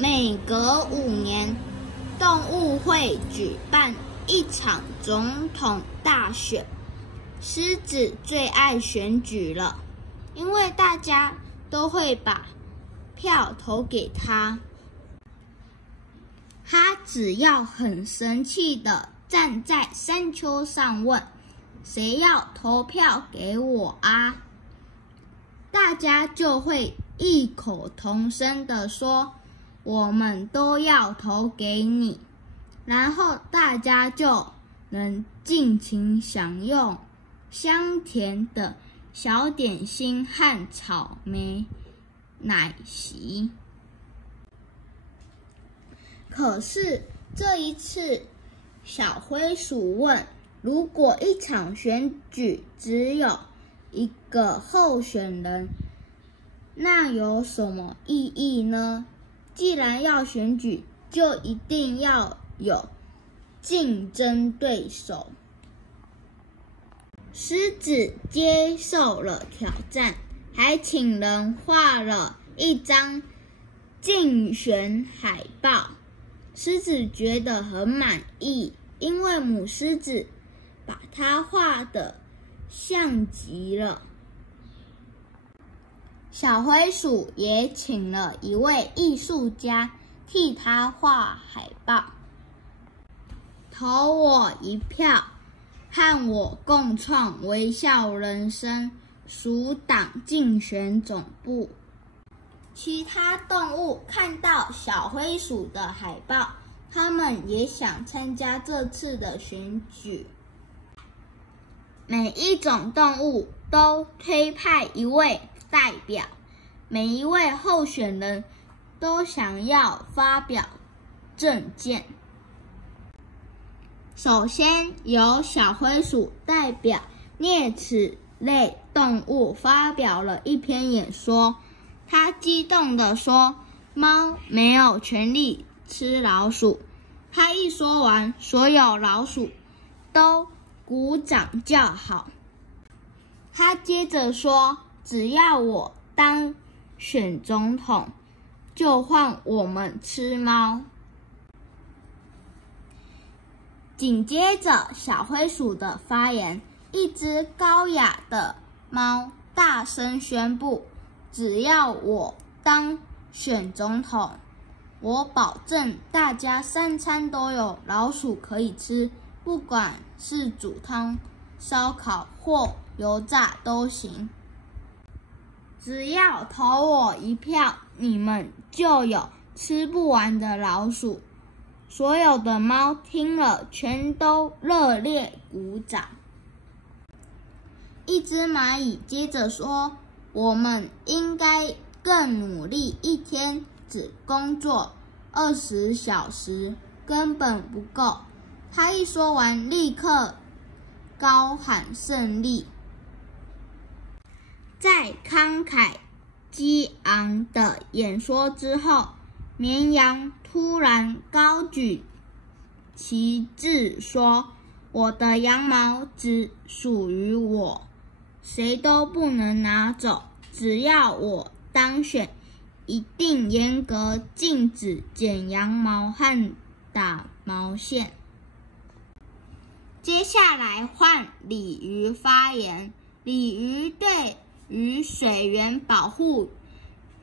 每隔5年，动物会举办一场总统大选。狮子最爱选举了，因为大家都会把票投给他。他只要很生气地站在山丘上问：“谁要投票给我啊？”大家就会异口同声地说：“我们都要投给你。”然后大家就能尽情享用香甜的小点心和草莓奶昔。可是这一次，小灰鼠问：“如果一场选举只有一个候选人，那有什么意义呢？既然要选举，就一定要有竞争对手。”狮子接受了挑战，还请人画了一张竞选海报。狮子觉得很满意，因为母狮子把它画得像极了。小灰鼠也请了一位艺术家替他画海报。投我一票，和我共创微笑人生鼠党竞选总部。其他动物看到小灰鼠的海报，他们也想参加这次的选举。每一种动物都推派一位代表，每一位候选人都想要发表政见。首先由小灰鼠代表啮齿类动物发表了一篇演说。他激动地说：“猫没有权利吃老鼠。”他一说完，所有老鼠都鼓掌叫好。他接着说：“只要我当选总统，就换我们吃猫。”紧接着小灰鼠的发言，一只高雅的猫大声宣布：“只要我当选总统，我保证大家3餐都有老鼠可以吃，不管是煮汤、烧烤或油炸都行。只要投我一票，你们就有吃不完的老鼠。”所有的猫听了，全都热烈鼓掌。一只蚂蚁接着说：“我们应该更努力，一天只工作20小时，根本不够。”他一说完，立刻高喊胜利。在慷慨激昂的演说之后，绵羊突然高举旗帜说：“我的羊毛只属于我，谁都不能拿走。只要我当选，一定严格禁止剪羊毛和打毛线。”接下来换鲤鱼发言。鲤鱼对于水源保护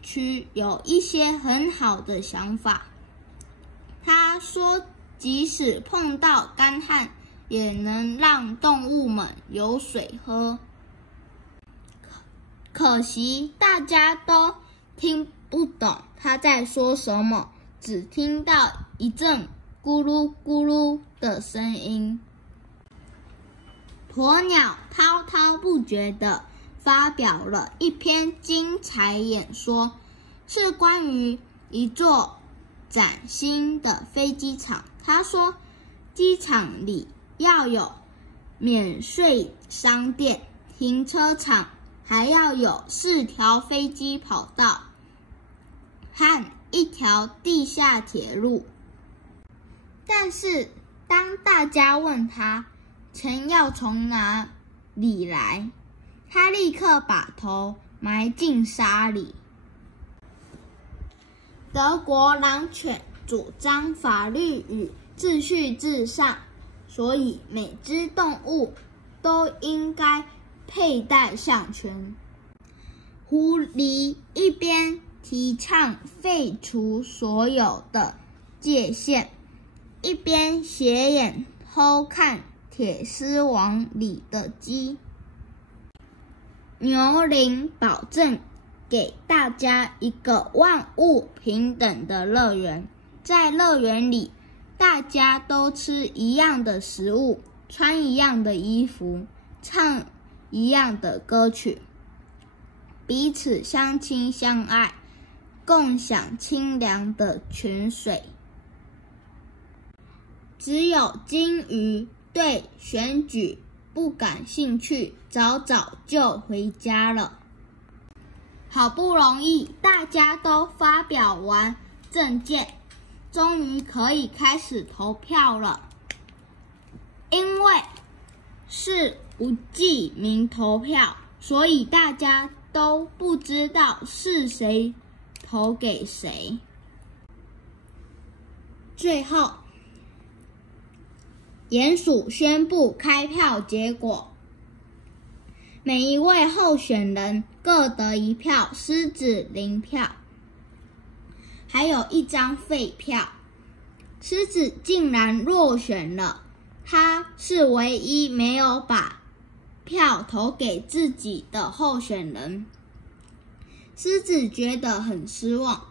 区有一些很好的想法。他说，即使碰到干旱，也能让动物们有水喝。可惜大家都听不懂他在说什么，只听到一阵咕噜咕噜的声音。鸵鸟滔滔不绝地发表了一篇精彩演说，是关于一座崭新的飞机场。他说，机场里要有免税商店、停车场，还要有4条飞机跑道和1条地下铁路。但是当大家问他钱要从哪里来，他立刻把头埋进沙里。德国狼犬主张法律与秩序至上，所以每只动物都应该佩戴项圈。狐狸一边提倡废除所有的界限，一边斜眼偷看铁丝网里的鸡。牛羚保证给大家一个万物平等的乐园，在乐园里，大家都吃一样的食物，穿一样的衣服，唱一样的歌曲，彼此相亲相爱，共享清凉的泉水。只有金鱼对选举不感兴趣，早早就回家了。好不容易大家都发表完政见，终于可以开始投票了。因为是无记名投票，所以大家都不知道是谁投给谁。最后，鼹鼠宣布开票结果，每一位候选人各得1票，狮子0票，还有1张废票。狮子竟然落选了，他是唯一没有把票投给自己的候选人。狮子觉得很失望，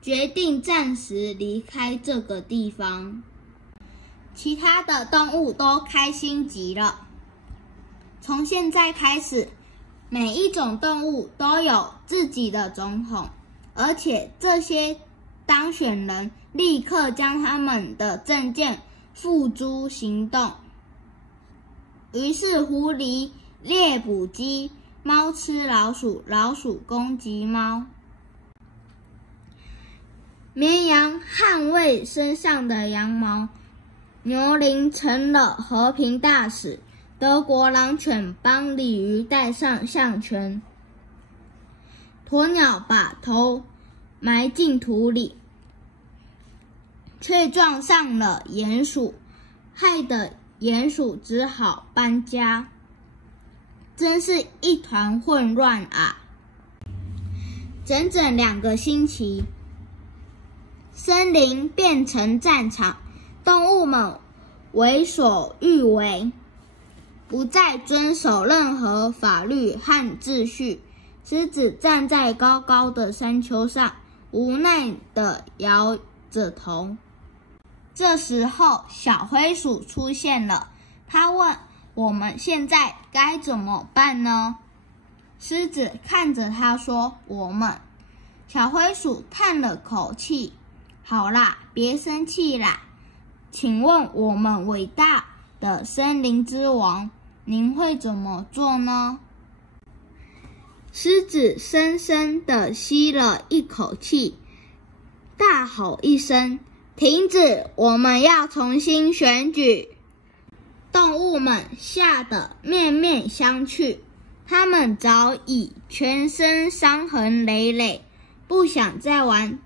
决定暂时离开这个地方。其他的动物都开心极了。从现在开始，每一种动物都有自己的总统，而且这些当选人立刻将他们的政见付诸行动。于是狐狸猎捕鸡，猫吃老鼠，老鼠攻击猫。绵羊捍卫身上的羊毛，牛羚成了和平大使，德国狼犬帮鲤鱼戴上项圈，鸵鸟把头埋进土里，却撞上了鼹鼠，害得鼹鼠只好搬家。真是一团混乱啊！整整2个星期，森林变成战场，动物们为所欲为，不再遵守任何法律和秩序。狮子站在高高的山丘上，无奈地摇着头。这时候，小灰鼠出现了，他问：“我们现在该怎么办呢？”狮子看着他说：“我们。”小灰鼠叹了口气：“好啦，别生气啦。请问我们伟大的森林之王，您会怎么做呢？”狮子深深地吸了一口气，大吼一声：“停止！我们要重新选举！”动物们吓得面面相觑，他们早已全身伤痕累累，不想再玩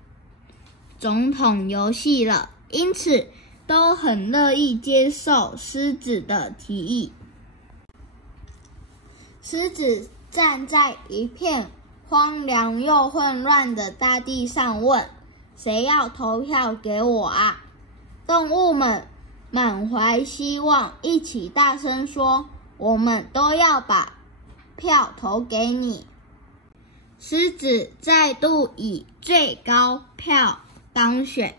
总统游戏了，因此都很乐意接受狮子的提议。狮子站在一片荒凉又混乱的大地上问：“谁要投票给我啊？”动物们满怀希望，一起大声说：“我们都要把票投给你。”狮子再度以最高票当选，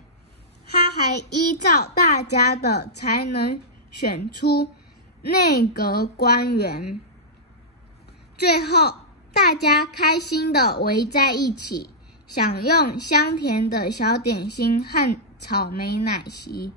他还依照大家的才能选出内阁官员。最后，大家开心地围在一起，享用香甜的小点心和草莓奶昔。